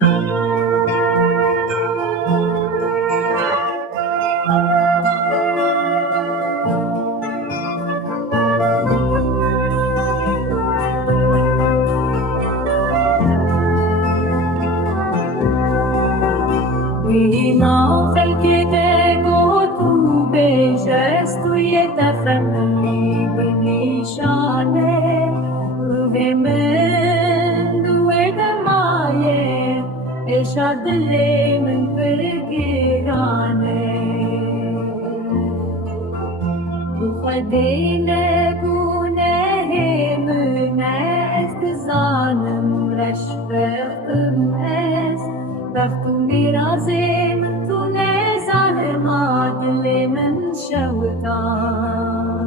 Vino fel che te go tu bejestu ye ta family benishane ruvemen duerda maye eshadle men pergirane bukhadine زانم لش بختم اس بختم میرازه من تو نزانم عادل من شوتان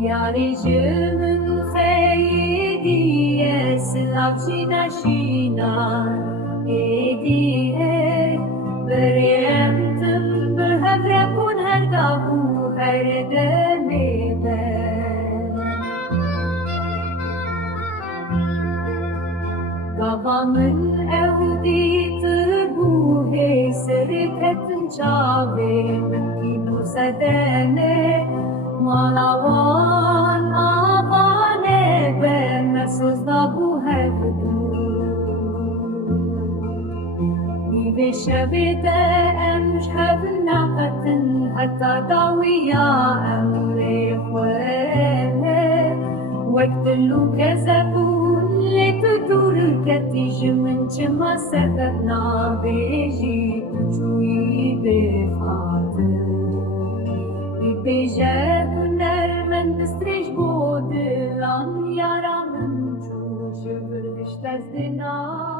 یاری جمن خیدی سلاف شینا شینا ایدیه بريمتم بهفركون هردابو هردمي Babamın evdi tıbu hesretin çave bu sedene malavan avane ben mesuzda bu hevdu İve şevide emş hevna katin hatta dawiya emre khwele وقتلو كذبون لتدور الكتيج من جما سببنا بيجي تجوي بخاطر بيجاب نرمن بستريج بودلان يارا من جو جبر دشتاز دينا